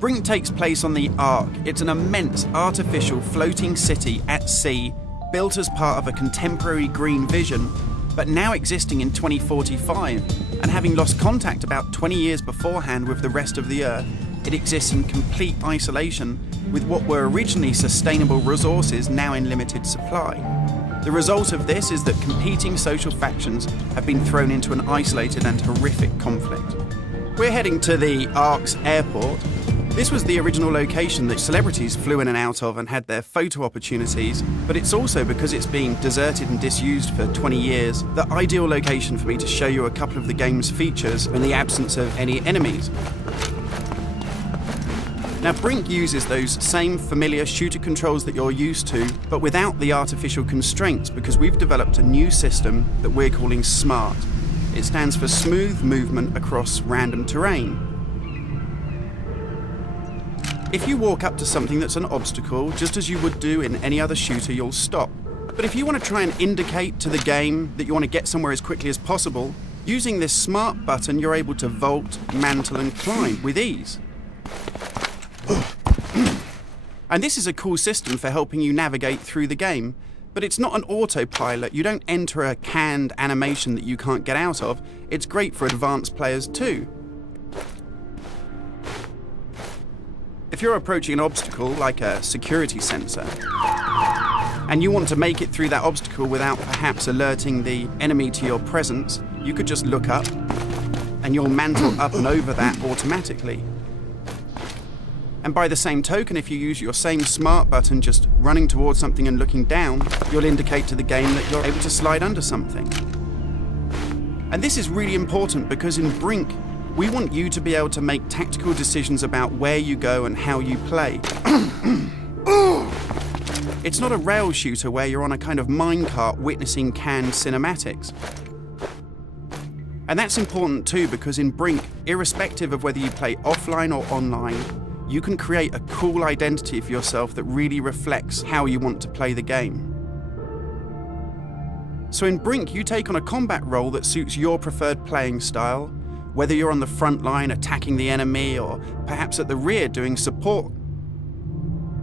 Brink takes place on the Ark. It's an immense artificial floating city at sea, built as part of a contemporary green vision, but now existing in 2045, and having lost contact about 20 years beforehand with the rest of the Earth, it exists in complete isolation with what were originally sustainable resources now in limited supply. The result of this is that competing social factions have been thrown into an isolated and horrific conflict. We're heading to the Ark's airport. This was the original location that celebrities flew in and out of and had their photo opportunities, but it's also, because it's been deserted and disused for 20 years, the ideal location for me to show you a couple of the game's features in the absence of any enemies. Now, Brink uses those same familiar shooter controls that you're used to, but without the artificial constraints, because we've developed a new system that we're calling SMART. It stands for Smooth Movement Across Random Terrain. If you walk up to something that's an obstacle, just as you would do in any other shooter, you'll stop. But if you want to try and indicate to the game that you want to get somewhere as quickly as possible, using this SMART button, you're able to vault, mantle, and climb with ease. And this is a cool system for helping you navigate through the game, but it's not an autopilot. You don't enter a canned animation that you can't get out of. It's great for advanced players too. If you're approaching an obstacle like a security sensor, and you want to make it through that obstacle without perhaps alerting the enemy to your presence, you could just look up and you'll mantle up and over that automatically. And by the same token, if you use your same SMART button just running towards something and looking down, you'll indicate to the game that you're able to slide under something. And this is really important because in Brink, we want you to be able to make tactical decisions about where you go and how you play. It's not a rail shooter where you're on a kind of minecart witnessing canned cinematics. And that's important too, because in Brink, irrespective of whether you play offline or online, you can create a cool identity for yourself that really reflects how you want to play the game. So in Brink, you take on a combat role that suits your preferred playing style, whether you're on the front line attacking the enemy or perhaps at the rear doing support.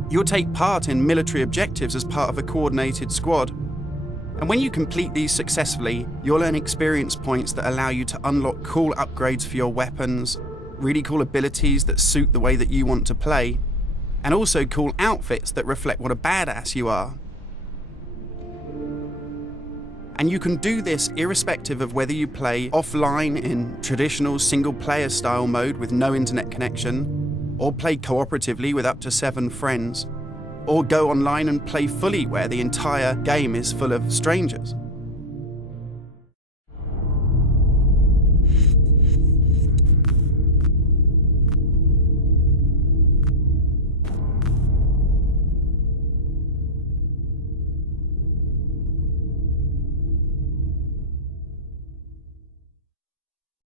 You'll take part in military objectives as part of a coordinated squad. And when you complete these successfully, you'll earn experience points that allow you to unlock cool upgrades for your weapons, really cool abilities that suit the way that you want to play, and also cool outfits that reflect what a badass you are. And you can do this irrespective of whether you play offline in traditional single-player style mode with no internet connection, or play cooperatively with up to 7 friends, or go online and play fully where the entire game is full of strangers.